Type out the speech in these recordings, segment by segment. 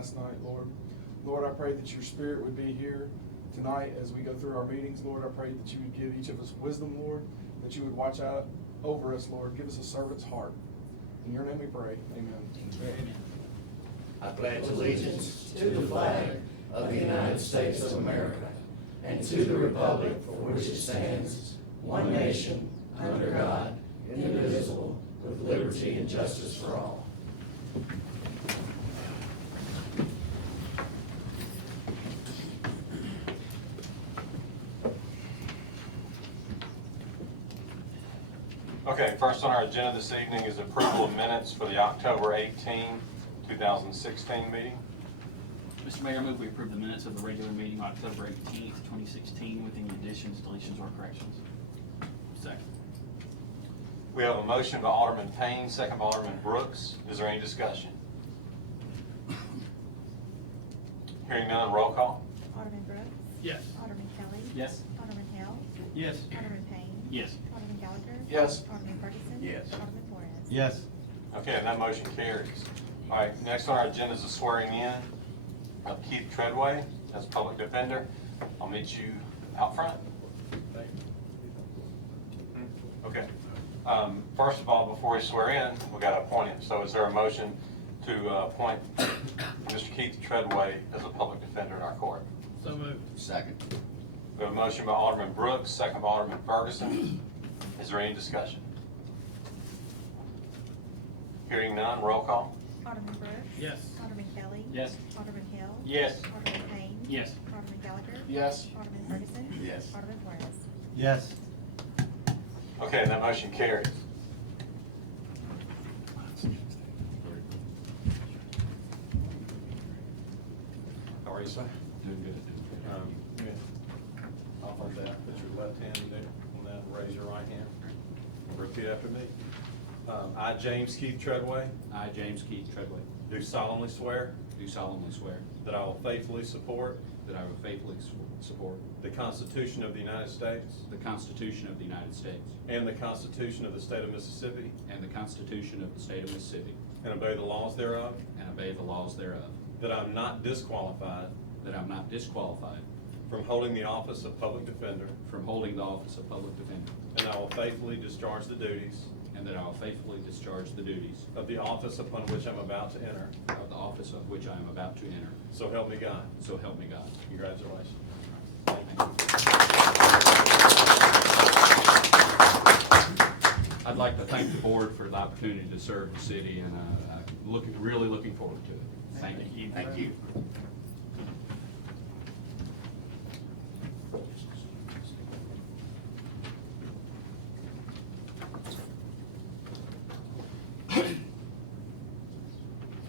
last night, Lord. Lord, I pray that your Spirit would be here tonight as we go through our meetings. Lord, I pray that you would give each of us wisdom, Lord, that you would watch out over us, Lord. Give us a servant's heart. In your name we pray. Amen. Amen. I pledge allegiance to the flag of the United States of America and to the republic for which it stands, one nation, under God, indivisible, with liberty and justice for all. Okay, first on our agenda this evening is approval of minutes for the October 18, 2016 meeting. Mr. Mayor, I move we approve the minutes of the regular meeting October 18th, 2016 with any additions, deletions, or corrections. Second. We have a motion by Alderman Payne, second by Alderman Brooks. Is there any discussion? Hearing none, roll call. Alderman Brooks? Yes. Alderman Kelly? Yes. Alderman Hale? Yes. Alderman Payne? Yes. Alderman Gallagher? Yes. Alderman Ferguson? Yes. Alderman Flores? Yes. Okay, and that motion carries. All right, next on our agenda is the swearing in of Keith Treadway as public defender. I'll meet you out front. Okay. First of all, before we swear in, we got to appoint him. So is there a motion to appoint Mr. Keith Treadway as a public defender in our court? So moved. Second. We have a motion by Alderman Brooks, second by Alderman Ferguson. Is there any discussion? Hearing none, roll call. Alderman Brooks? Yes. Alderman Kelly? Yes. Alderman Hale? Yes. Alderman Payne? Yes. Alderman Gallagher? Yes. Alderman Ferguson? Yes. Alderman Flores? Yes. Okay, that motion carries. How are you, sir? Doing good. Off on that, put your left hand there on that, raise your right hand. Repeat after me. I, James Keith Treadway, I, James Keith Treadway, do solemnly swear do solemnly swear that I will faithfully support that I will faithfully support the Constitution of the United States the Constitution of the United States and the Constitution of the State of Mississippi, and the Constitution of the State of Mississippi, and obey the laws thereof, and obey the laws thereof, that I am not disqualified that I am not disqualified from holding the office of public defender, from holding the office of public defender, and I will faithfully discharge the duties and that I will faithfully discharge the duties of the office upon which I'm about to enter. of the office of which I am about to enter. So help me God. So help me God. Congratulations. I'd like to thank the board for the opportunity to serve the city, and I'm really looking forward to it. Thank you. Thank you.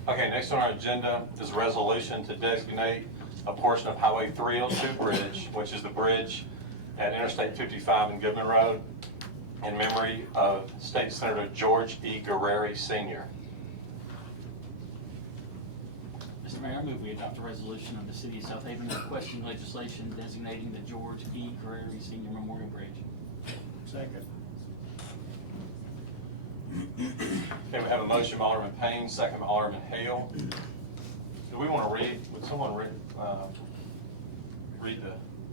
Okay, next on our agenda is a resolution to designate a portion of Highway 302 Bridge, which is the bridge at Interstate 55 and Goodman Road, in memory of State Senator George E. Guerreri, Sr. Mr. Mayor, I move we adopt a resolution of the City of Southaven requesting legislation designating the George E. Guerreri Sr. Memorial Bridge. Second. Okay, we have a motion by Alderman Payne, second by Alderman Hale. Do we want to read, would someone read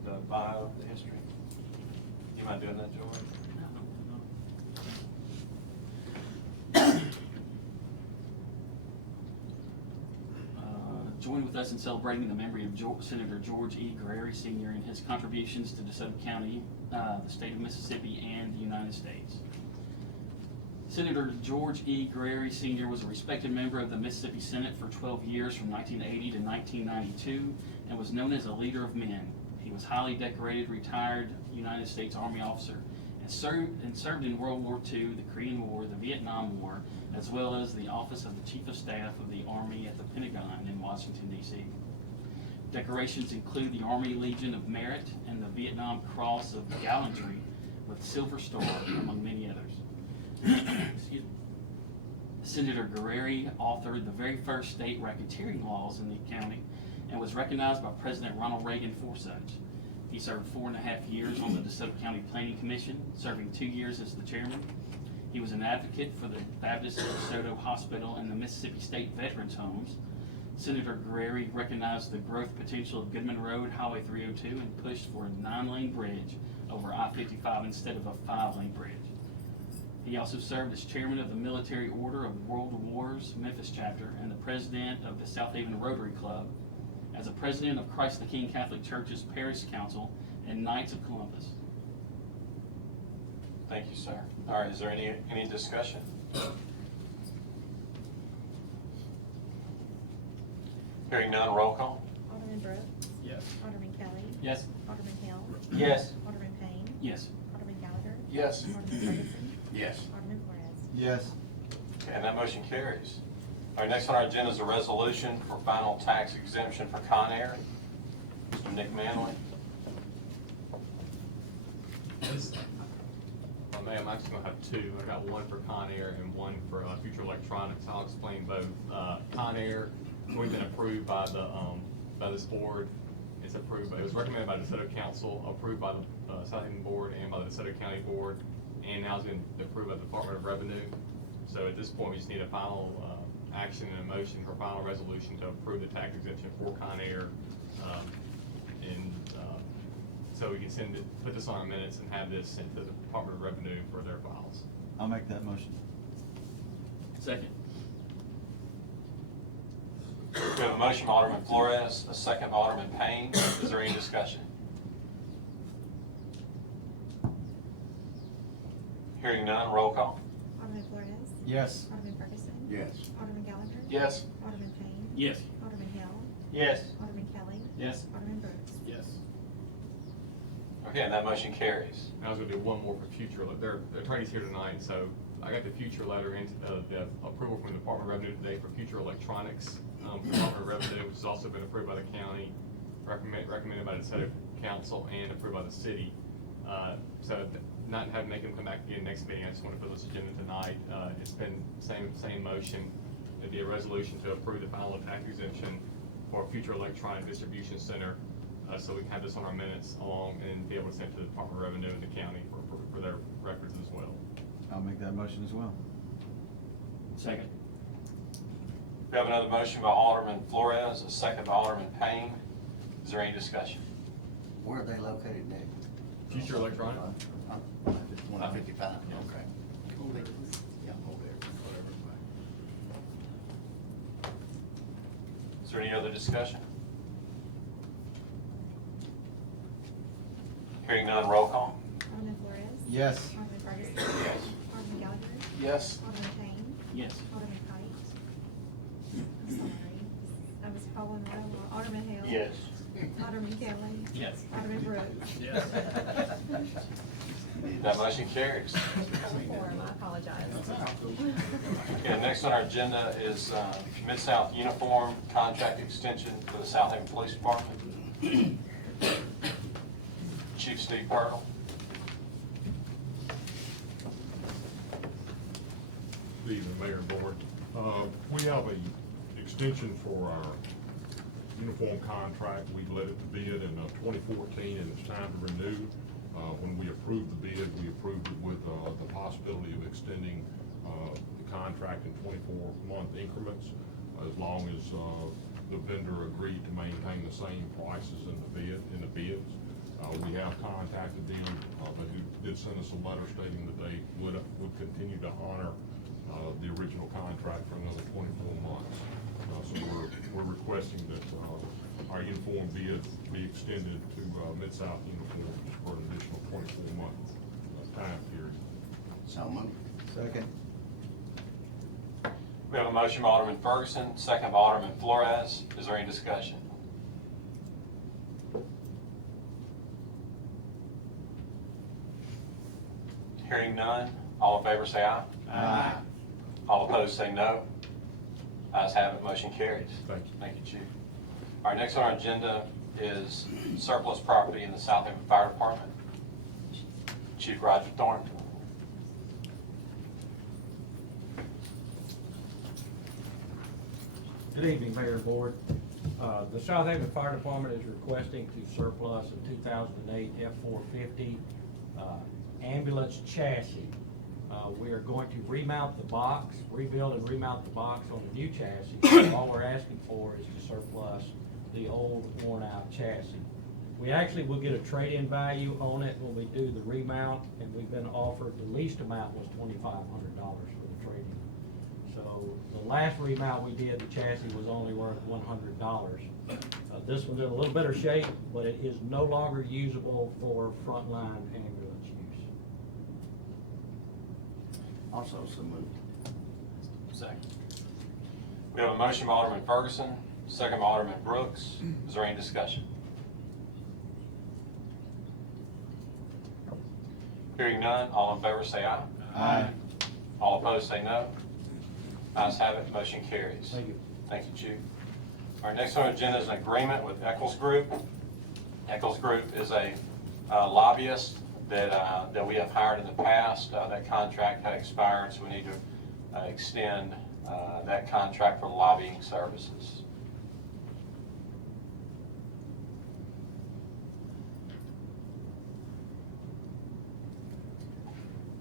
the bio, the history? You mind doing that, George? Join with us in celebrating the memory of Senator George E. Guerreri Sr. and his contributions to DeSoto County, the state of Mississippi, and the United States. Senator George E. Guerreri Sr. was a respected member of the Mississippi Senate for 12 years from 1980 to 1992 and was known as a leader of men. He was highly decorated, retired United States Army officer and served in World War II, the Korean War, the Vietnam War, as well as the Office of the Chief of Staff of the Army at the Pentagon in Washington, D.C. Decorations include the Army Legion of Merit and the Vietnam Cross of Gallantry with Silver Star, among many others. Excuse me. Senator Guerreri authored the very first state racketeering laws in the county and was recognized by President Ronald Reagan for such. He served 4.5 years on the DeSoto County Planning Commission, serving 2 years as the chairman. He was an advocate for the Baptist DeSoto Hospital and the Mississippi State Veterans Homes. Senator Guerrieri recognized the growth potential of Goodman Road, Highway 302, and pushed for a 9-lane bridge over I-55 instead of a 5-lane bridge. He also served as chairman of the Military Order of World Wars Memphis chapter and the president of the Southaven Rotary Club, as a president of Christ the King Catholic Church's Parish Council and Knights of Columbus. Thank you, sir. All right, is there any discussion? Hearing none, roll call. Alderman Brooks. Yes. Alderman Kelly. Yes. Alderman Hill. Yes. Alderman Payne. Yes. Alderman Gallagher. Yes. Alderman Ferguson. Yes. Alderman Flores. Yes. Okay, and that motion carries. All right, next on our agenda is a resolution for final tax exemption for Con Air. Mr. Nick Manley. Mayor, I'm actually gonna have two. I got one for Con Air and one for Future Electronics. I'll explain both. Con Air, we've been approved by this board. It's approved. It was recommended by the DeSoto Council, approved by the Southaven Board and by the DeSoto County Board, and now it's been approved by the Department of Revenue. So at this point, we just need a final action and a motion for final resolution to approve the tax exemption for Con Air. So we can put this on our minutes and have this sent to the Department of Revenue for their files. I'll make that motion. Second. We have a motion by Alderman Flores, a second by Alderman Payne. Is there any discussion? Hearing none, roll call. Alderman Flores. Yes. Alderman Ferguson. Yes. Alderman Gallagher. Yes. Alderman Payne. Yes. Alderman Hill. Yes. Alderman Kelly. Yes. Alderman Brooks. Yes. Okay, and that motion carries. I was gonna do one more for future. Their attorney's here tonight, so I got the future letter and the approval from the Department of Revenue today for Future Electronics. Department of Revenue, which has also been approved by the county, recommended by the DeSoto Council, and approved by the city. So not having make them come back again next meeting, I just want to put this agenda tonight. It's been same motion. It'd be a resolution to approve the final tax exemption for Future Electronic Distribution Center. So we can have this on our minutes along and be able to send it to the Department of Revenue and the county for their records as well. I'll make that motion as well. Second. We have another motion by Alderman Flores, a second by Alderman Payne. Is there any discussion? Where are they located, Nick? Future Electronic? 155, okay. Yeah, over there, Is there any other discussion? Hearing none, roll call. Alderman Flores. Yes. Alderman Ferguson. Yes. Alderman Gallagher. Yes. Alderman Payne. Yes. Alderman Kite. I'm sorry. I was calling the Alderman Hill. Yes. Alderman Kelly. Yes. Alderman Brooks. Yes. That motion carries. Form, I apologize. Okay, next on our agenda is Mid-South Uniform Contract Extension for the Southaven Police Department. Chief Steve Pirtle. Good evening, Mayor and Board. We have a extension for our uniform contract. We let it to bid in 2014, and it's time to renew. When we approved the bid, we approved it with the possibility of extending the contract in 24-month increments, as long as the vendor agreed to maintain the same prices in the bids. We have contacted them. They did send us a letter stating that they would continue to honor the original contract for another 24 months. So we're requesting that our uniform bid be extended to Mid-South Uniforms for an additional 24-month time period. So moved. Second. We have a motion by Alderman Ferguson, second by Alderman Flores. Is there any discussion? Hearing none, all in favor say aye. Aye. All opposed say no. Ayes have it, motion carries. Thank you. Thank you, Chief. All right, next on our agenda is surplus property in the Southaven Fire Department. Chief Roger Thornton. Good evening, Mayor and Board. The Southaven Fire Department is requesting to surplus a 2008 F-450 ambulance chassis. We are going to remount the box, rebuild and remount the box on the new chassis. So all we're asking for is to surplus the old worn out chassis. We actually will get a trade-in value on it when we do the remount, and we've been offered, the least amount was $2,500 for the trade-in. So the last remount we did, the chassis was only worth $100. This one's in a little better shape, but it is no longer usable for frontline ambulance use. Also so moved. Second. We have a motion by Alderman Ferguson, second by Alderman Brooks. Is there any discussion? Hearing none, all in favor say aye. Aye. All opposed say no. Ayes have it, motion carries. Thank you. Thank you, Chief. Our next on our agenda is an agreement with Eccles Group. Eccles Group is a lobbyist that we have hired in the past. That contract had expired, so we need to extend that contract for lobbying services.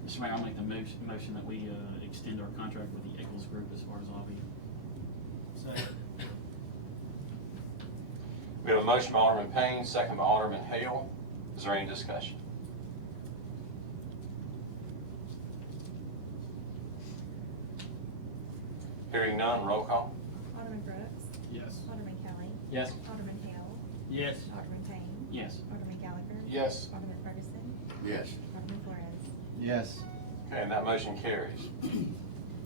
Mr. Mayor, I'll make the motion that we extend our contract with the Eccles Group as far as lobbying. We have a motion by Alderman Payne, second by Alderman Hale. Is there any discussion? Hearing none, roll call. Alderman Brooks. Yes. Alderman Kelly. Yes. Alderman Hale. Yes. Alderman Payne. Yes. Alderman Gallagher. Yes. Alderman Ferguson. Yes. Alderman Flores. Yes. Okay, and that motion carries.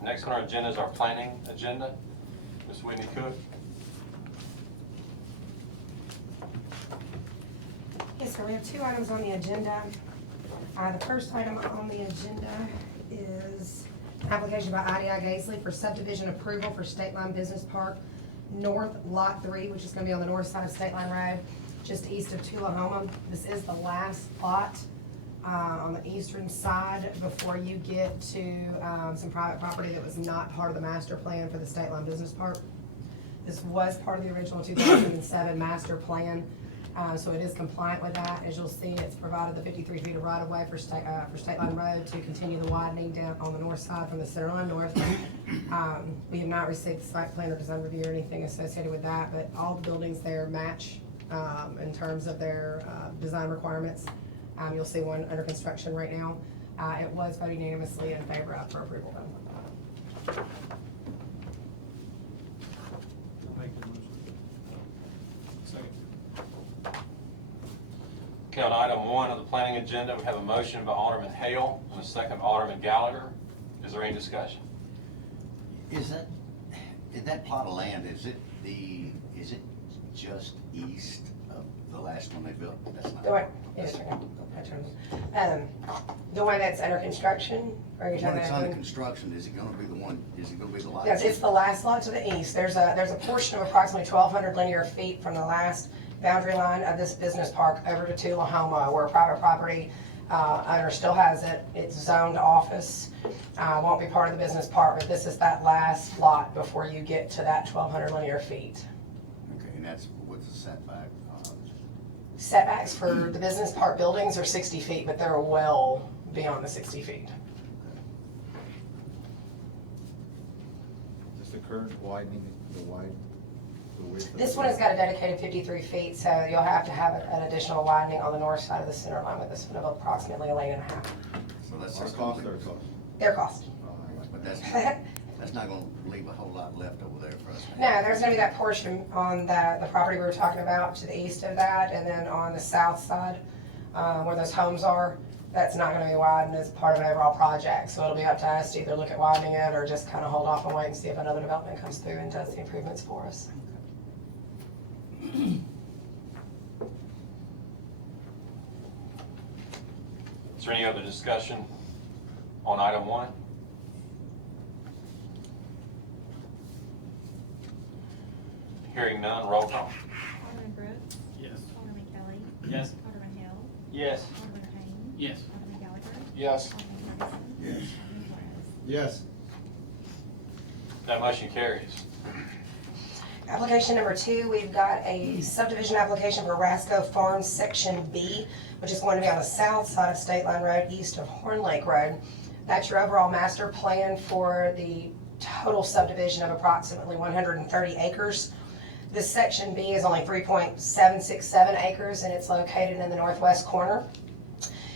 Next on our agenda is our planning agenda. Ms. Whitney Cook. Yes, sir, we have two items on the agenda. The first item on the agenda is an application by IDI Gaisley for subdivision approval for State Line Business Park North Lot 3, which is gonna be on the north side of State Line Road, just east of Tullahoma. This is the last lot on the eastern side before you get to some private property that was not part of the master plan for the State Line Business Park. This was part of the original 2007 master plan, so it is compliant with that. As you'll see, it's provided the 53 feet of right-of-way for State Line Road to continue the widening down on the north side from the center line north. We have not received the site plan or design review or anything associated with that, but all the buildings there match in terms of their design requirements. You'll see one under construction right now. It was voted unanimously in favor of for approval. Okay, on item 1 of the planning agenda, we have a motion by Alderman Hale and a second by Alderman Gallagher. Is there any discussion? Is that plot of land, is it just east of the last one they built? That's not. The one, the one that's under construction, or you're The one talking that's about? under construction, is it gonna be the one, is it gonna be the last? Yes, it's the last lot to the east. There's a portion of approximately 1,200 linear feet from the last boundary line of this business park over to Tullahoma, where private property owner still has it. It's zoned office, won't be part of the business park, but this is that last lot before you get to that 1,200 linear feet. Okay, and that's with the setback. Setbacks for the business park buildings are 60 feet, but they're well beyond the 60 feet. Is the current widening, the width? This one has got a dedicated 53 feet, so you'll have to have an additional widening on the north side of the center line with this one of approximately a lane and a half. So that's Our just cost, gonna their be, cost. Their cost. but that's not gonna leave a whole lot left over there for us. No, there's gonna be that portion on the property we were talking about to the east of that, and then on the south side, where those homes are, that's not gonna be widened as part of an overall project. So it'll be up to us to either look at widening it or just kind of hold off and wait and see if another development comes through and does the improvements for us. Is there any other discussion on item 1? Hearing none, roll call. Alderman Brooks. Yes. Alderman Kelly. Yes. Alderman Hale. Yes. Alderman Payne. Yes. Alderman Gallagher. Yes. Alderman Ferguson. Yes. Alderman Flores. Yes. That motion carries. Application number 2, we've got a subdivision application for Rasco Farms Section B, which is going to be on the south side of State Line Road, east of Horn Lake Road. That's your overall master plan for the total subdivision of approximately 130 acres. This section B is only 3.767 acres, and it's located in the northwest corner.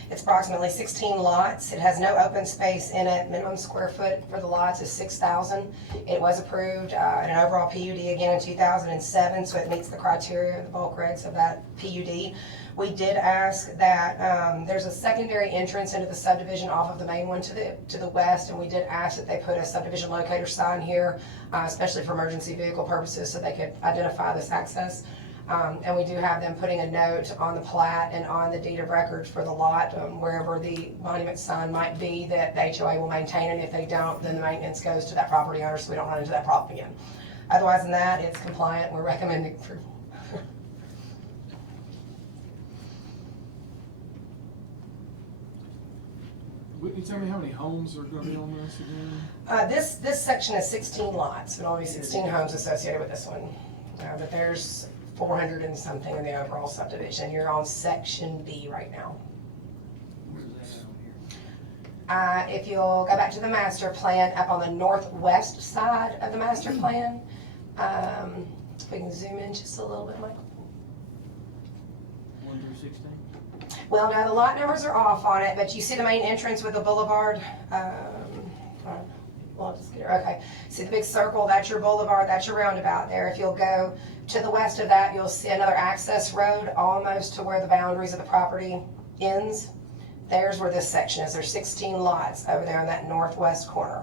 It's approximately 16 lots. It has no open space in it. Minimum square foot for the lots is 6,000. It was approved in an overall PUD again in 2007, so it meets the criteria, the bulk regs of that PUD. We did ask that there's a secondary entrance into the subdivision off of the main one to the west, and we did ask that they put a subdivision locator sign here, especially for emergency vehicle purposes, so they could identify this access. And we do have them putting a note on the plat and on the deed of record for the lot, wherever the monument sign might be, that the HOA will maintain it. If they don't, then the maintenance goes to that property owner, so we don't run into that problem again. Otherwise than that, it's compliant. We're recommending approval. Whitney, tell me how many homes are gonna be on this again? This section is 16 lots. There'll be 16 homes associated with this one. But there's 400 and something in the overall subdivision. You're on section B right now. If you'll go back to the master plan, up on the northwest side of the master plan, if we can zoom in just a little bit, Michael. 1 through 16? Well, no, the lot numbers are off on it, but you see the main entrance with the boulevard? Well, I'll just get it. Okay. See the big circle? That's your boulevard. That's your roundabout there. If you'll go to the west of that, you'll see another access road almost to where the boundaries of the property ends. There's where this section is. There's 16 lots over there in that northwest corner.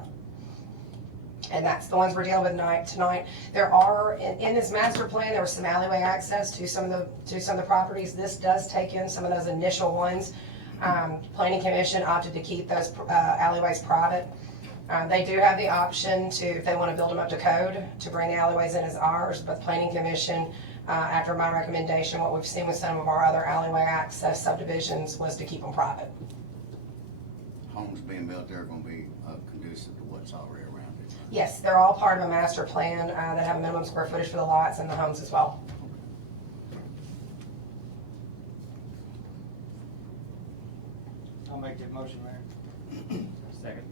And that's the ones we're dealing with tonight. There are, in this master plan, there was some alleyway access to some of the properties. This does take in some of those initial ones. Planning Commission opted to keep those alleyways private. They do have the option to, if they want to build them up to code, to bring the alleyways in as ours, but the Planning Commission, after my recommendation, what we've seen with some of our other alleyway access subdivisions was to keep them private. Homes being built there are gonna be conducive to what's already around it. Yes, they're all part of a master plan that have a minimum square footage for the lots and the homes as well. I'll make that motion, Mayor. Second.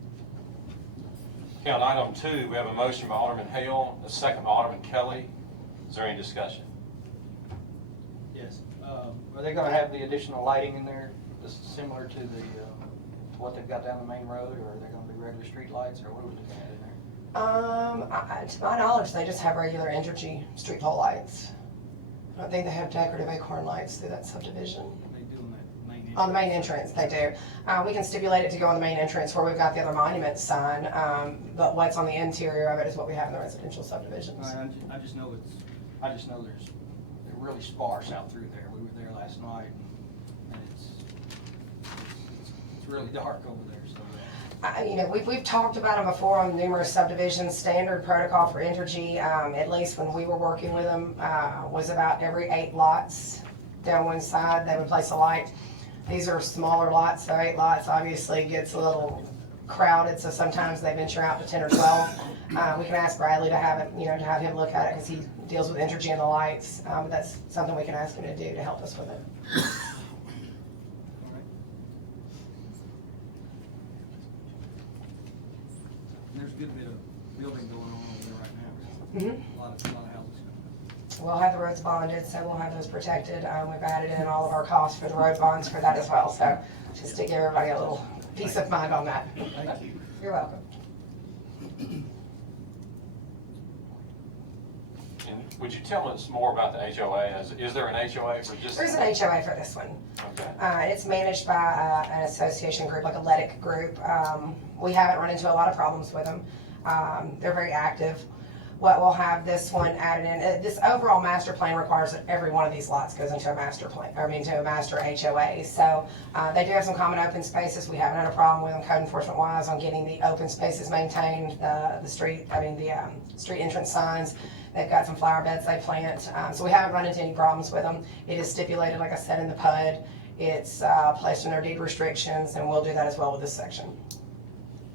Okay, on item 2, we have a motion by Alderman Hale, a second by Alderman Kelly. Is there any discussion? Yes. Are they gonna have the additional lighting in there, just similar to the, what they've got down the main road, or are they gonna be regular street lights, or what are we looking at in there? To my knowledge, they just have regular Entergy street pole lights. I don't think they have decorative acorn lights through that subdivision. They do on that main entrance? On the main entrance, they do. We can stipulate it to go on the main entrance where we've got the other monument sign, but what's on the interior of it is what we have in the residential subdivisions. I just know they're really sparse out through there. We were there last night, and it's really dark over there, so. We've talked about them before on numerous subdivisions. Standard protocol for Entergy, at least when we were working with them, was about every 8 lots down one side, they would place a light. These are smaller lots, so 8 lots obviously gets a little crowded, so sometimes they venture out to 10 or 12. We can ask Bradley to have it, to have him look at it, because he deals with Entergy and the lights. But that's something we can ask him to do to help us with it. There's a good bit of building going on over there right now. Mm-hmm. A lot of houses. We'll have the roads bonded, so we'll have those protected. We've added in all of our costs for the road bonds for that as well, so just to give everybody a little peace of mind on that. Thank you. You're welcome. And would you tell us more about the HOA? Is there an HOA for just? There's an HOA for this one. Okay. It's managed by an association group, like a LEDIC group. We haven't run into a lot of problems with them. They're very active. What we'll have this one added in, this overall master plan requires that every one of these lots goes into a master plan, to a master HOA. So they do have some common open spaces. We haven't had a problem with them code enforcement wise on getting the open spaces maintained, the street entrance signs. They've got some flower beds they plant. So we haven't run into any problems with them. It is stipulated, like I said, in the PUD. It's placed in their deed restrictions, and we'll do that as well with this section.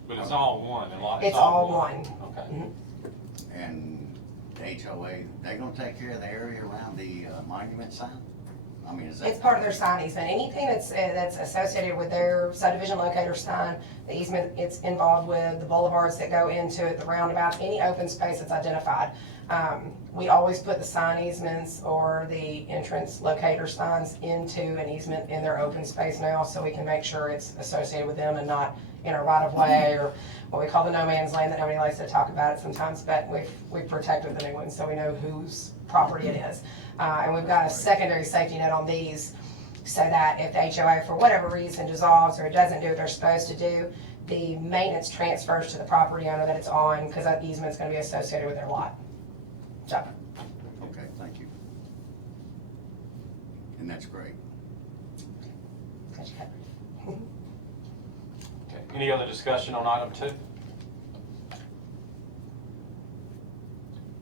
But it's all one, and It's all one. Okay. Mhm. And the HOA, they gonna take care of the area around the monument sign? I mean, is that? It's part of their sign easement. Anything that's associated with their subdivision locator sign, the easement it's involved with, the boulevards that go into it, the roundabouts, any open space that's identified. We always put the sign easements or the entrance locator signs into an easement in their open space now, so we can make sure it's associated with them and not in a right of way or what we call the no man's land that nobody likes to talk about it sometimes, but we've protected the new ones so we know whose property it is. And we've got a secondary safety net on these so that if the HOA for whatever reason dissolves or it doesn't do what they're supposed to do, the maintenance transfers to the property owner that it's on, because that easement's gonna be associated with their lot. So, Okay, thank you. And that's great. got you covered. Okay, any other discussion on item 2?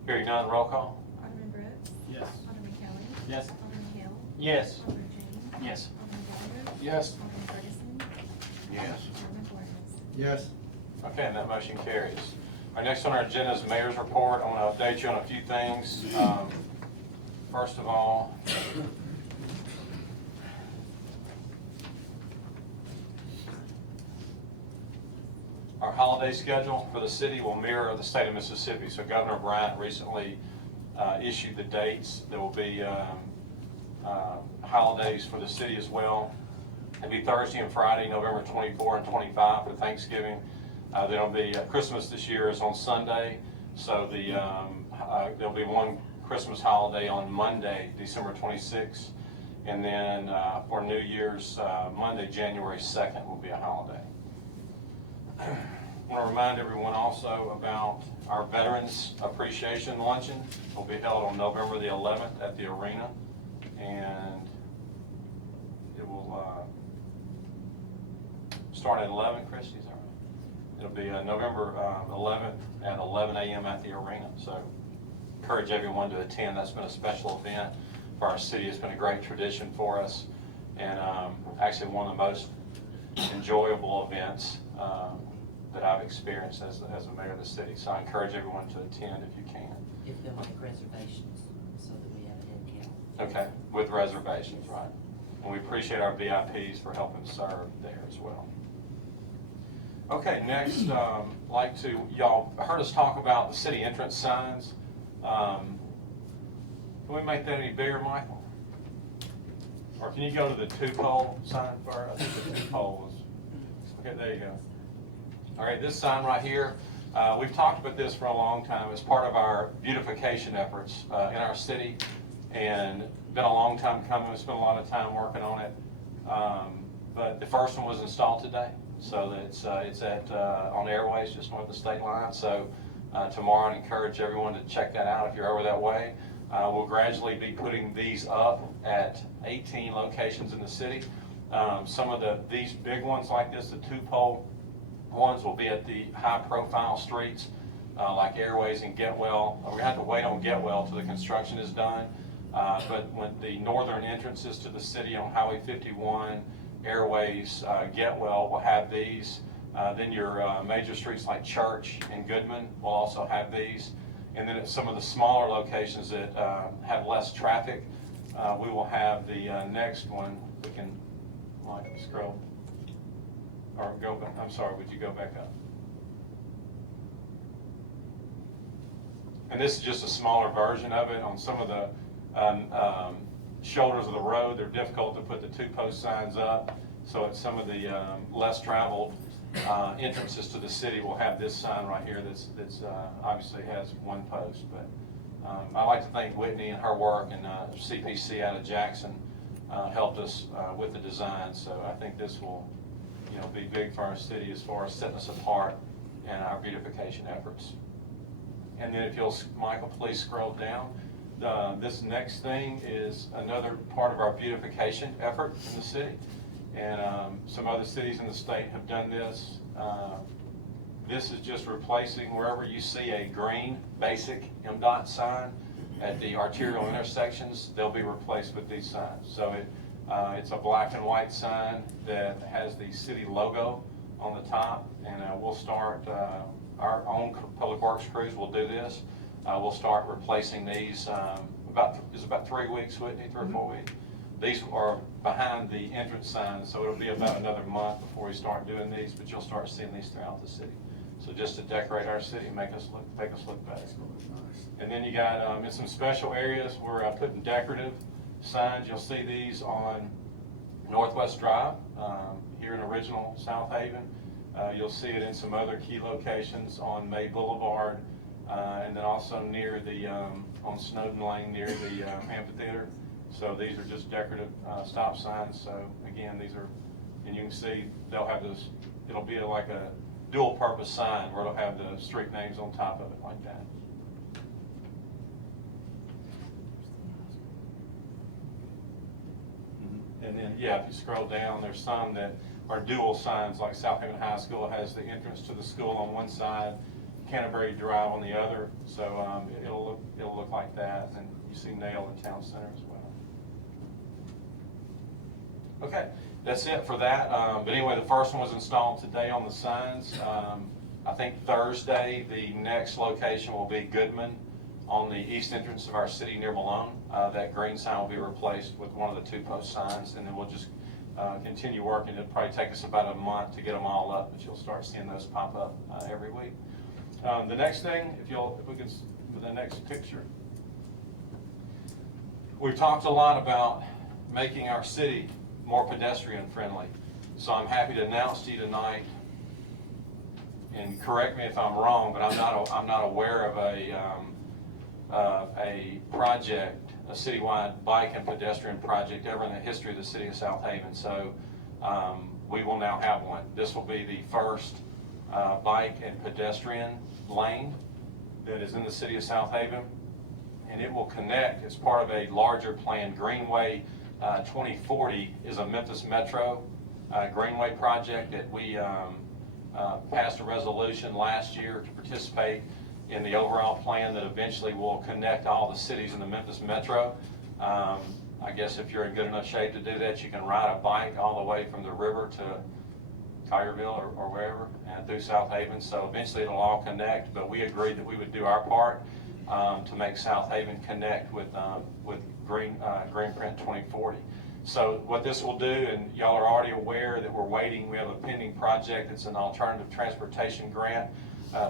Hearing none, roll call. Alderman Brooks. Yes. Alderman Kelly. Yes. Alderman Hill. Yes. Alderman James. Yes. Alderman Gallagher. Yes. Alderman Ferguson. Yes. Alderman Flores. Yes. Okay, and that motion carries. Our next on our agenda is the mayor's report. I want to update you on a few things. First of all, our holiday schedule for the city will mirror the state of Mississippi. So Governor Bryant recently issued the dates. There will be holidays for the city as well. It'll be Thursday and Friday, November 24 and 25 for Thanksgiving. There'll be Christmas this year is on Sunday, so there'll be one Christmas holiday on Monday, December 26th, and then for New Year's, Monday, January 2nd will be a holiday. I want to remind everyone also about our Veterans Appreciation Luncheon. It will be held on November the 11th at the arena, and it will start at 11, Christy, is that right? It'll be November 11th at 11 a.m. at the arena. So encourage everyone to attend. That's been a special event for our city. It's been a great tradition for us, and actually one of the most enjoyable events that I've experienced as a mayor of the city. So I encourage everyone to attend if you can. If they'll make reservations, so that we have a head count. Okay, with reservations, right. And we appreciate our VIPs for helping serve there as well. Okay, next, y'all heard us talk about the city entrance signs. Can we make that any bigger, Michael? Or can you go to the 2-pole sign first? I think the 2-pole was, okay, there you go. All right, this sign right here, we've talked about this for a long time. It's part of our beautification efforts in our city, and been a long time coming. We spent a lot of time working on it. But the first one was installed today. So it's on Airways, just north of the state line. So tomorrow, I'd encourage everyone to check that out if you're over that way. We'll gradually be putting these up at 18 locations in the city. Some of these big ones like this, the 2-pole ones, will be at the high-profile streets like Airways and Getwell. We're gonna have to wait on Getwell till the construction is done. But when the northern entrances to the city on Highway 51, Airways, Getwell will have these. Then your major streets like Church and Goodman will also have these. And then at some of the smaller locations that have less traffic, we will have the next one. We can scroll or go back. I'm sorry, would you go back up? And this is just a smaller version of it. On some of the shoulders of the road, they're difficult to put the 2-post signs up. So at some of the less traveled entrances to the city, we'll have this sign right here that's obviously has 1 post. But I like to thank Whitney and her work, and CPC out of Jackson helped us with the design. So I think this will, be big for our city as far as setting us apart in our beautification efforts. And then if you'll, Michael, please scroll down. This next thing is another part of our beautification effort in the city. And some other cities in the state have done this. This is just replacing wherever you see a green basic MDOT sign at the arterial intersections, they'll be replaced with these signs. So it's a black and white sign that has the city logo on the top, and we'll start, our own public works crews will do this. We'll start replacing these, about 3 weeks, Whitney, 3 or 4 weeks. These are behind the entrance signs, so it'll be about another month before we start doing these, but you'll start seeing these throughout the city. So just to decorate our city and make us look better. Nice. And then you got, in some special areas, we're putting decorative signs. You'll see these on Northwest Drive, here in original Southaven. You'll see it in some other key locations on May Boulevard, and then also near the, on Snowden Lane near the amphitheater. So these are just decorative stop signs. So again, these are, and you can see they'll have this, it'll be like a dual purpose sign where it'll have the street names on top of it like that. And then, yeah, if you scroll down, there's some that are dual signs, like Southaven High School has the entrance to the school on one side, Canterbury Drive on the other. So it'll look like that. And you see Nail in Town Center as well. Okay, that's it for that. But anyway, the first one was installed today on the signs. I think Thursday, the next location will be Goodman on the east entrance of our city near Malone. That green sign will be replaced with one of the 2-post signs, and then we'll just continue working. It'll probably take us about a month to get them all up, but you'll start seeing those pop up every week. The next thing, if we can, with the next picture. We've talked a lot about making our city more pedestrian friendly. So I'm happy to announce to you tonight, and correct me if I'm wrong, but I'm not aware of a project, a citywide bike and pedestrian project ever in the history of the city of Southaven. So we will now have one. This will be the first bike and pedestrian lane that is in the city of Southaven, and it will connect as part of a larger plan. Greenway 2040 is a Memphis Metro Greenway project that we passed a resolution last year to participate in the overall plan that eventually will connect all the cities in the Memphis Metro. I guess if you're in good enough shape to do that, you can ride a bike all the way from the river to Collierville or wherever and through Southaven. So eventually it'll all connect, but we agreed that we would do our part to make Southaven connect with Greenprint 2040. So what this will do, and y'all are already aware that we're waiting, we have a pending project. It's an alternative transportation grant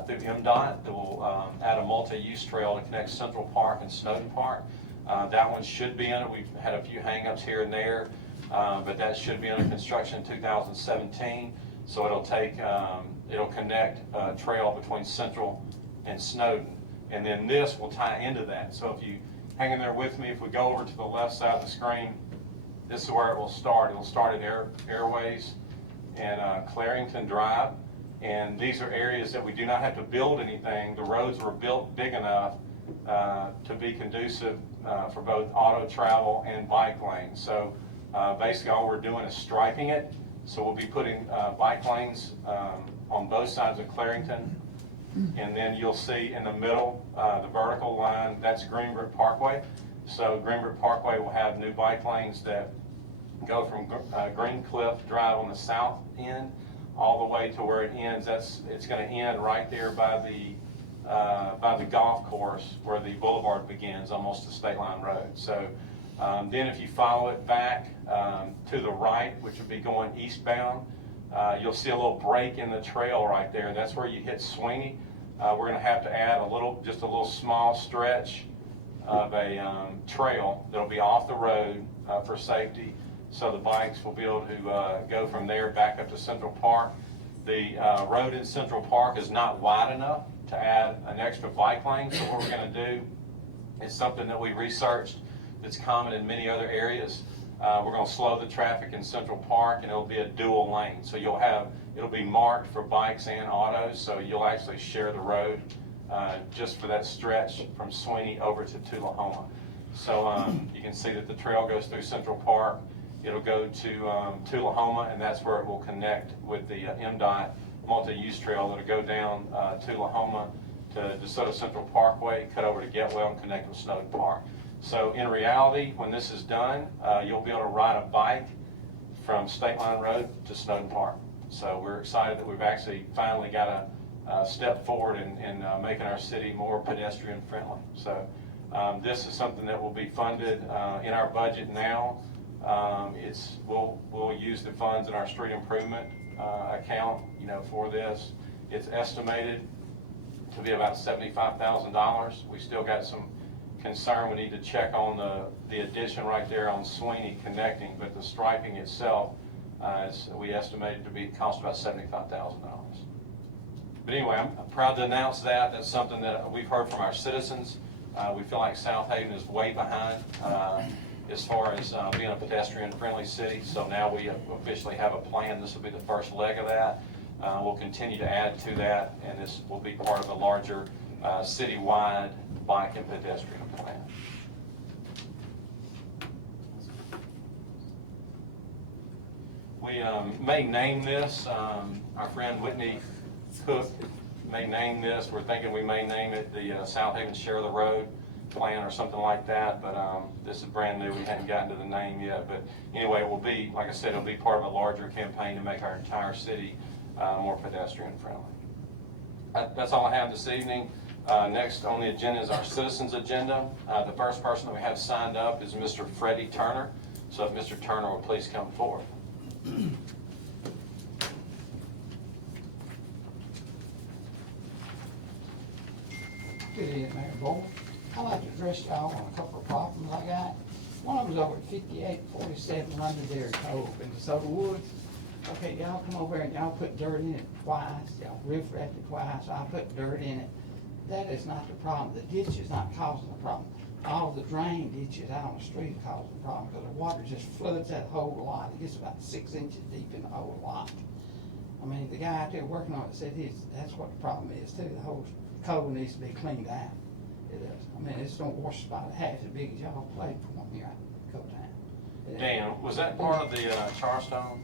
through MDOT that will add a multi-use trail to connect Central Park and Snowden Park. That one should be in it. We've had a few hang-ups here and there, but that should be under construction in 2017. So it'll connect a trail between Central and Snowden. And then this will tie into that. So if you hang in there with me, if we go over to the left side of the screen, this is where it will start. It will start at Airways and Clarington Drive. And these are areas that we do not have to build anything. The roads were built big enough to be conducive for both auto travel and bike lanes. So basically all we're doing is striping it. So we'll be putting bike lanes on both sides of Clarington. And then you'll see in the middle, the vertical line, that's Greenbrook Parkway. So Greenbrook Parkway will have new bike lanes that go from Green Cliff Drive on the south end all the way to where it ends. It's going to end right there by the golf course where the boulevard begins, almost to State Line Road. So then if you follow it back to the right, which would be going eastbound, you'll see a little break in the trail right there. That's where you hit Sweeney. We're going to have to add just a little small stretch of a trail that'll be off the road for safety, so the bikes will be able to go from there back up to Central Park. The road in Central Park is not wide enough to add an extra bike lane, so what we're going to do is something that we researched that's common in many other areas. We're going to slow the traffic in Central Park, and it'll be a dual lane. So it'll be marked for bikes and autos, so you'll actually share the road just for that stretch from Sweeney over to Tullahoma. So you can see that the trail goes through Central Park. It'll go to Tullahoma, and that's where it will connect with the MDOT multi-use trail that'll go down Tullahoma to DeSoto Central Parkway, cut over to Getwell, and connect with Snowden Park. So in reality, when this is done, you'll be able to ride a bike from State Line Road to Snowden Park. So we're excited that we've actually finally got a step forward in making our city more pedestrian friendly. So this is something that will be funded in our budget now. We'll use the funds in our street improvement account, for this. It's estimated to be about $75,000. We still got some concern. We need to check on the addition right there on Sweeney connecting, but the striping itself, we estimated to be cost about $75,000. But anyway, I'm proud to announce that. That's something that we've heard from our citizens. We feel like Southaven is way behind as far as being a pedestrian-friendly city. So now we officially have a plan. This will be the first leg of that. We'll continue to add to that, and this will be part of a larger citywide bike and pedestrian plan. We may name this, our friend Whitney Cook may name this. We're thinking we may name it the Southaven Share the Road plan or something like that, but this is brand new. We hadn't gotten to the name yet, but anyway, it will be, like I said, it'll be part of a larger campaign to make our entire city more pedestrian friendly. That's all I have this evening. Next on the agenda is our citizens agenda. The first person that we have signed up is Mr. Freddie Turner. So if Mr. Turner will please come forward. Good evening, Mayor Bowe. I'd like to address y'all on a couple of problems I got. One of them's over at 5847 Londonderry Cove in the Soda Woods. Okay, y'all come over and y'all put dirt in it twice. Y'all riff-rapped it twice. I put dirt in it. That is not the problem. The ditch is not causing the problem. All the drain ditches out on the street are causing the problem because the water just floods that whole lot. It gets about 6 inches deep in the whole lot. I mean, the guy out there working on it said that's what the problem is too. The whole cove needs to be cleaned out. It is. I mean, it's don't wash spot half as big as y'all played for them here at Cove Town. Dan, was that part of the Charstone?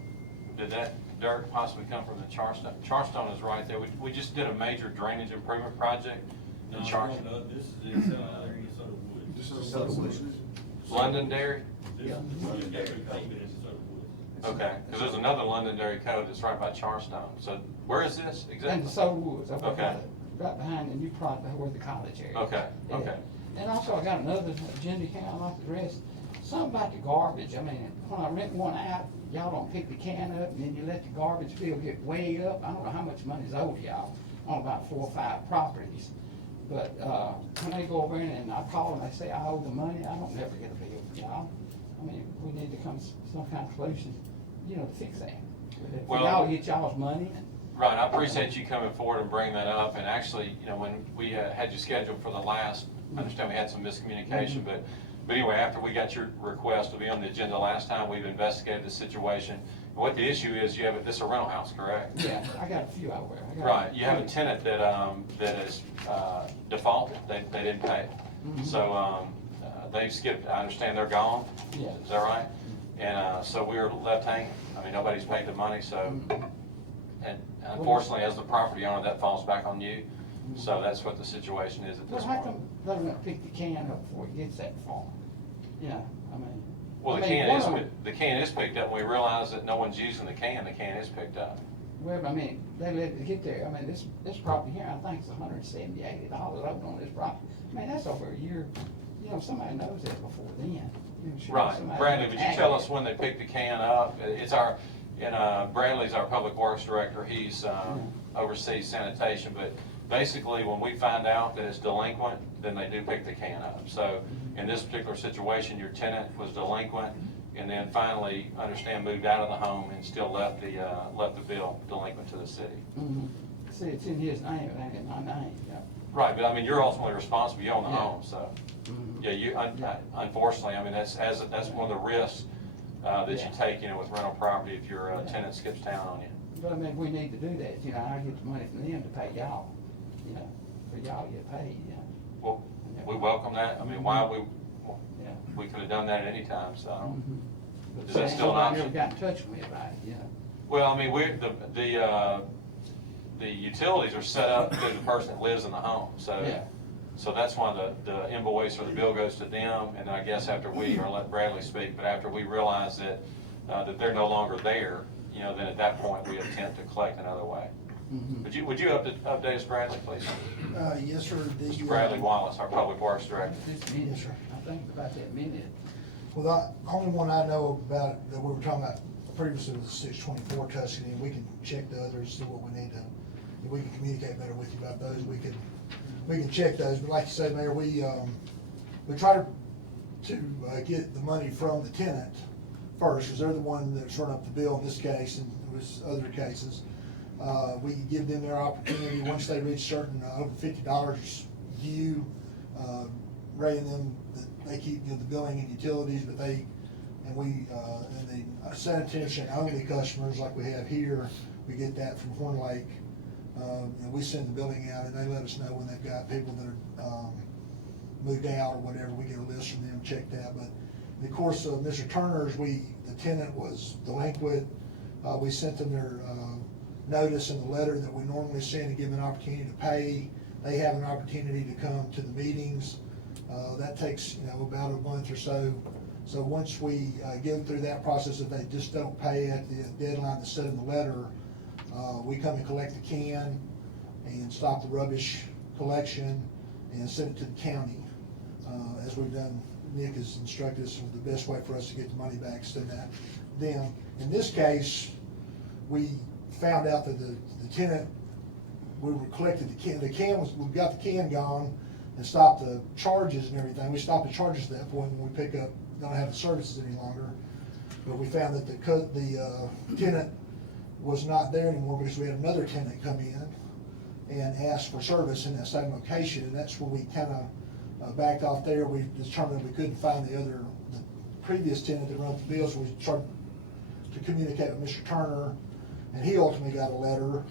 Did that dirt possibly come from the Charstone? Charstone is right there. We just did a major drainage improvement project in Charstone. No, this is in Soda Woods. This is Soda Woods. Londonderry? This is every pavement in Soda Woods. Okay, because there's another Londonderry code that's right by Charstone. So where is this In exactly? the Soda Woods. Over Okay. Right behind the new product where the college area. Okay, Yeah. okay. And also I got another agenda here I'd like to address. Something about the garbage. I mean, when I rent one out, y'all don't pick the can up and then you let the garbage bill get way up. I don't know how much money's owed to y'all on about 4 or 5 properties. But, when they go over in and I call and they say I owe the money, I don't never get a bill from y'all. I mean, we need to come to some kind of solution, to fix that. Well- Y'all get y'all's money. Right, I appreciate you coming forward and bringing that up. And actually, when we had you scheduled for the last, I understand we had some miscommunication, but anyway, after we got your request to be on the agenda last time, we've investigated the situation. And what the issue is, this is a rental house, correct? Yeah, I got a few out there. Right, you have a tenant that is defaulted, they didn't pay. So, they've skipped, I understand they're gone? Yeah. Is that right? And, so we were left hanging. I mean, nobody's paid the money, so, and unfortunately, as the property owner, that falls back on you. So that's what the situation is at Well, this how point. come they don't pick the can up before it gets that far? I mean. Well, I the mean, can is picked up. When we realize that no one's using the can is picked up. Well, I mean, they let it get there. I mean, this property here, I think it's $170, $80 over on this property. I mean, that's over a year. Somebody knows that before then. Sure, Right. somebody Bradley, would you tagged tell it. us when they picked the can up? Bradley's our public works director. He's oversees sanitation, but basically, when we find out that it's delinquent, then they do pick the can up. So in this particular situation, your tenant was delinquent, and then finally, moved out of the home and still left the bill delinquent to the city. See, it's in his name, it ain't in my name. Right, but I mean, you're ultimately responsible. You own the home, so. Yeah, unfortunately, I mean, that's one of the risks that you take, with rental property if your tenant skips town on you. But I mean, we need to do that. I get the money from them to pay y'all, for y'all to get paid, Well, we welcome that. I mean, we could have done that at any time, so. Is that still an Nobody option? never got in touch with me about it, Well, I mean, the utilities are set up through the person that lives in the home, so. Yeah. So that's why the invoice or the bill goes to them, and I guess after or let Bradley speak, but after we realize that they're no longer there, then at that point, we attempt to collect another way. Would you update us, Bradley, please? Yes, sir. Mr. Bradley Wallace, our Public Works Director. Yes, sir. I think about that minute. Well, the only one I know about that we were talking about previously was the 624 custody, and we can check the others, see what we need to, if we can communicate better with you about those, we can check those. But like you say, Mayor, we try to get the money from the tenant first, because they're the one that's run up the bill in this case, and it was other cases. We give them their opportunity, once they reach certain, over $50 due, Ray and them, that they keep, the billing and utilities, but and the sanitation only customers like we have here, we get that from Horn Lake. And we send the billing out, and they let us know when they've got people that are moved out or whatever. We get a list from them, check that. But in the course of Mr. Turner's, the tenant was delinquent. We sent them their notice in the letter that we normally send to give them an opportunity to pay. They have an opportunity to come to the meetings. That takes, about a month or so. So once we get them through that process, if they just don't pay at the deadline that's set in the letter, we come and collect the can and stop the rubbish collection and send it to the county. As we've done, Nick has instructed us of the best way for us to get the money back, send that them. In this case, we found out that the tenant, we were collected the can we got the can gone and stopped the charges and everything. We stopped the charges at that point when we pick up, don't have the services any longer. But we found that the tenant was not there anymore because we had another tenant come in and ask for service in that same location, and that's when we kind of backed off there. We determined we couldn't find the previous tenant that wrote the bill, so we started to communicate with Mr. Turner, and he ultimately got a letter,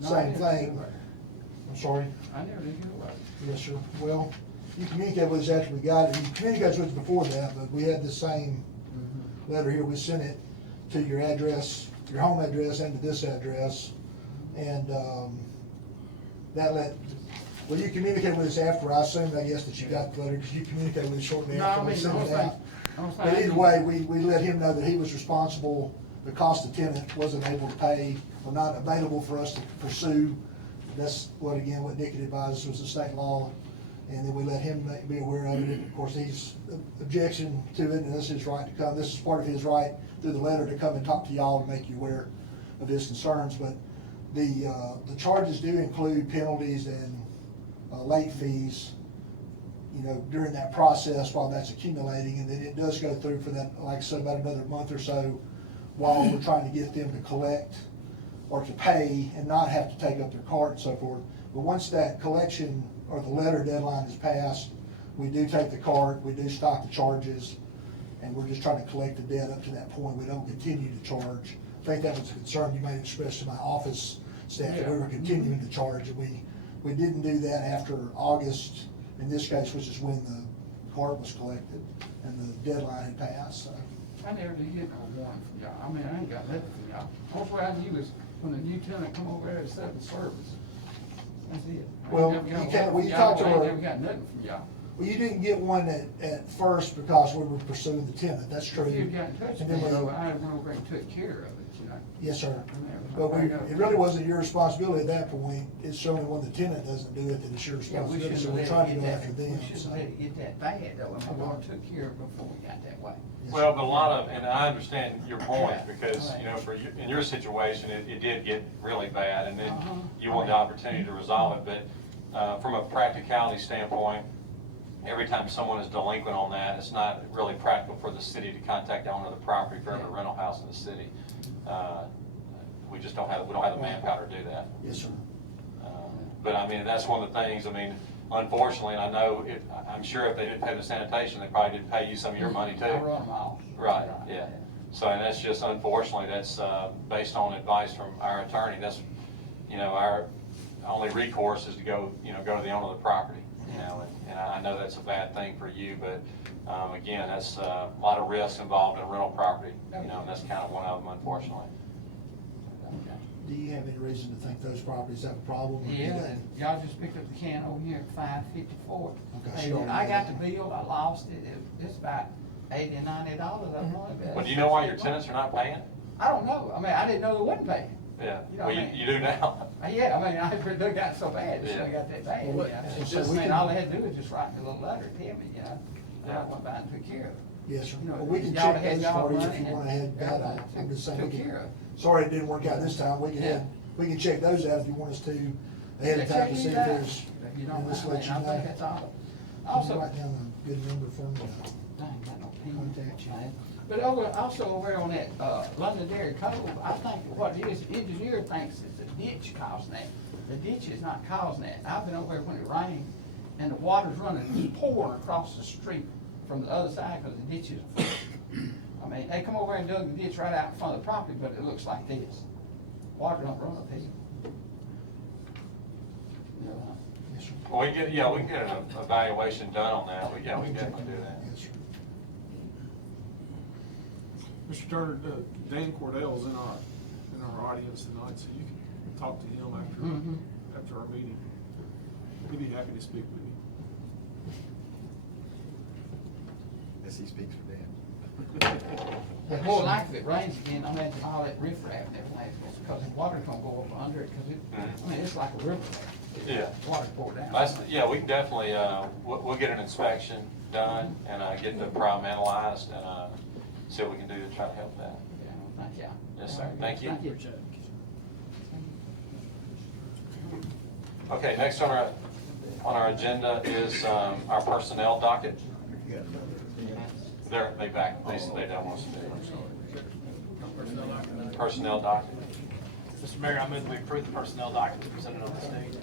same thing. I'm sorry? I never did get a letter. Yes, sir. Well, you communicated with us after we got it. You communicated with us before that, but we had the same letter here. We sent it to your address, your home address, and to this address, and well, you communicated with us after. I assumed, I guess, that you got the letter because you communicated with us shortly after we sent it out. But either way, we let him know that he was responsible because the tenant wasn't able to pay or not available for us to pursue. That's what Nick had advised us was the state law, and then we let him be aware of it. Of course, he's objection to it, and this is his right to come. This is part of his right through the letter to come and talk to y'all to make you aware of his concerns. But the charges do include penalties and late fees, during that process while that's accumulating, and then it does go through for that, like I said, about another month or so while we're trying to get them to collect or to pay and not have to take up their cart and so forth. But once that collection or the letter deadline is passed, we do take the cart, we do stop the charges, and we're just trying to collect the debt up to that point. We don't continue to charge. I think that was a concern you might express to my office staff, that we were continuing to charge, and we didn't do that after August, in this case, which is when the cart was collected and the deadline had passed, so. I never did get no warning from y'all. I mean, I ain't got nothing from y'all. Most way I knew was when the new tenant come over there to set the service. That's it. Well, I ain't never you got can't- one we from talked y'all. to I our- ain't never got nothing from y'all. Well, you didn't get one at first because we were pursuing the tenant, that's true. If you'd got in touch And with then me, though, I went over and took care of it, Yes, sir. And But there was it really wasn't your responsibility at that point. It's certainly when the tenant doesn't do it that it's your Yeah, we responsibility, so shouldn't we're let trying it to get go that, after them. we shouldn't so. let it get that bad, though, and my Lord took care of it before we got that way. Well, but a lot of, and I understand your point, because, in your situation, it did get really bad, and then you want the opportunity to resolve it, but from a practicality standpoint, every time someone is delinquent on that, it's not really practical for the city to contact the owner of the property for every rental house in the city. We just don't have the manpower to do that. Yes, sir. But I mean, that's one of the things, unfortunately, and I know, I'm sure if they didn't pay the sanitation, they probably didn't pay you some of your money too. I run them off. Right, yeah. So, and that's just, unfortunately, that's based on advice from our attorney. That's, our only recourse is to go to the owner of the property, and I know that's a bad thing for you, but again, that's a lot of risk involved in rental property, and that's kind of one of them, unfortunately. Do you have any reason to think those properties have a problem? or do Yeah, they- and y'all just picked up the can over here at 554. Okay, Hey, sure. I got the bill, I lost it, it's about $80, $90, I wanted. Well, do you know why your tenants are not paying? I don't know, I didn't know they wasn't paying. Yeah, You know well, what I mean? you do now. Yeah, they got so bad, Yeah. they got that bad, Well, you know. so It's just, we can- all they had to do was just write me a little letter, tell me, I went by and took care of it. Yes, sir. You know, Well, we can y'all check had those y'all for you if money you want to and head that out. I'm just saying, took we care of. sorry it didn't work out this time. We can Yeah. we can check those out if you want us to ahead of Yeah, time check to see these if out. there's, You know, and just I let mean, you I know. think that's all. Can you Also, write down a good number for me? I ain't got no pen to man. But also over on that, Londonderry Cove, I think what it is, the engineer thinks it's the ditch causing that. The ditch is not causing that. I've been over there when it rains, and the water's running, it's pouring across the street from the other side, because the ditch is full. I mean, they come over and dug the ditch right out in front of the property, but it looks like this. Water don't run up here. You know, Yes, sir. Well, we can get an evaluation done on that. We can definitely do that. Yes, sir. Mr. Turner, Dan Cordell's in our audience tonight, so you can talk to him after our meeting. He'd be happy to speak with you. Yes, he speaks for Dan. But more likely if it rains again, I imagine all that riffraff and everything, because the water's gonna go up under it, because I mean, it's like a river. Yeah. Water poured down. Yeah, we can definitely, we'll get an inspection done and, get the problem analyzed and, see what we can do to try to help that. Yeah, well, thank you. Yes, sir. Thank you. Thank you. Okay, next on our agenda is, our personnel docket. They back, they don't want us to do it. Personnel docket. Mr. Mayor, I move that we approve the personnel documents presented on this date.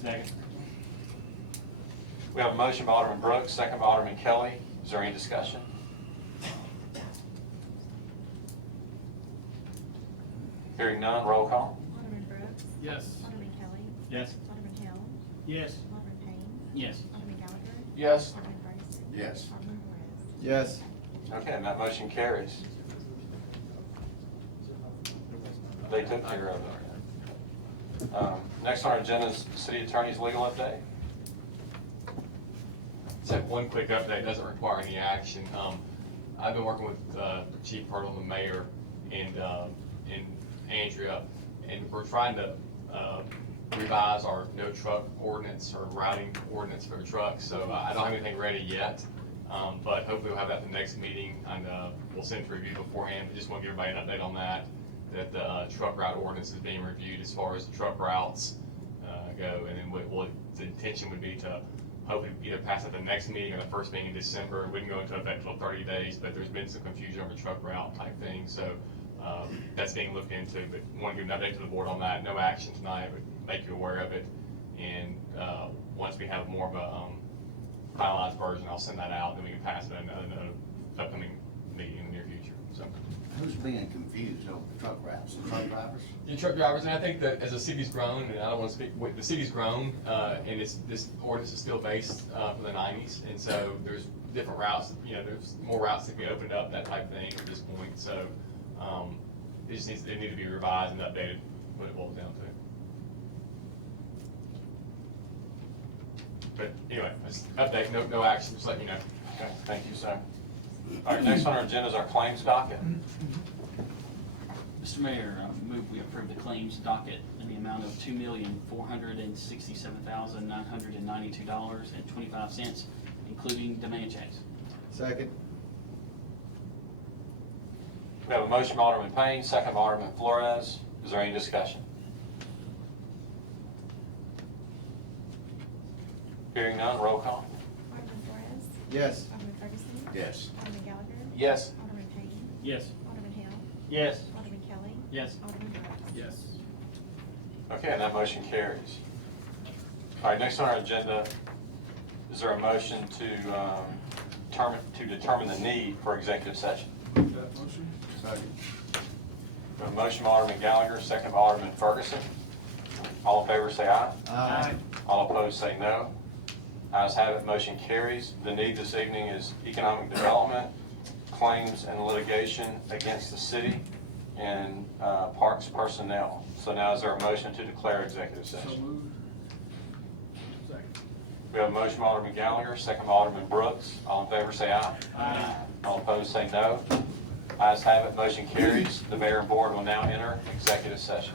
Second. We have a motion by Alderman Brooks, second by Alderman Kelly. Is there any discussion? Hearing none, roll call. Alderman Brooks. Yes. Alderman Kelly. Yes. Alderman Hill. Yes. Alderman Payne. Yes. Alderman Gallagher. Yes. Alderman Ferguson. Yes. Alderman Flores. Yes. Okay, and that motion carries. They took care of it. Next on our agenda is the city attorney's legal update. Just have one quick update, doesn't require any action. I've been working with Chief Hurdle, the mayor, and Andrea, and we're trying to revise our no truck ordinance or routing ordinance for trucks. So I don't have anything ready yet, but hopefully we'll have that at the next meeting, and we'll send it to review beforehand. I just want to give everybody an update on that the truck route ordinance is being reviewed as far as the truck routes go, and then what the intention would be to hopefully either pass at the next meeting or the first meeting in December. It wouldn't go into effect until 30 days, but there's been some confusion over truck route type thing, so that's being looked into. But want to give an update to the board on that. No action tonight, but make you aware of it. And once we have more of a finalized version, I'll send that out, and we can pass it in an upcoming meeting in the near future. So. Who's being confused over the truck routes, the truck drivers? And truck drivers, and I think that as the city's grown, and I don't want to speak, the city's grown, and this ordinance is still based from the 90s, and so there's different routes, there's more routes that can be opened up, that type of thing at this point, so it need to be revised and updated when it boils down to. But anyway, just update, no action, just letting you know. Okay, thank you, sir. All right, next on our agenda is our claims docket. Mr. Mayor, I move we approve the claims docket in the amount of $2,467,992.25, including demand checks. Second. We have a motion by Alderman Payne, second by Alderman Flores. Is there any discussion? Hearing none, roll call. Alderman Flores. Yes. Alderman Ferguson. Yes. Alderman Gallagher. Yes. Alderman Payne. Yes. Alderman Hill. Yes. Alderman Kelly. Yes. Alderman Brooks. Yes. Okay, and that motion carries. All right, next on our agenda, is there a motion to determine the need for executive session? That motion? Second. We have a motion by Alderman Gallagher, second by Alderman Ferguson. All in favor say aye. Aye. All opposed say no. Ayes have it, motion carries. The need this evening is economic development, claims and litigation against the city, and parks personnel. So now is there a motion to declare executive So session? moved. Second. We have a motion by Alderman Gallagher, second by Alderman Brooks. All in favor say aye. Aye. All opposed say no. Ayes have it, motion carries. The mayor and board will now enter executive session.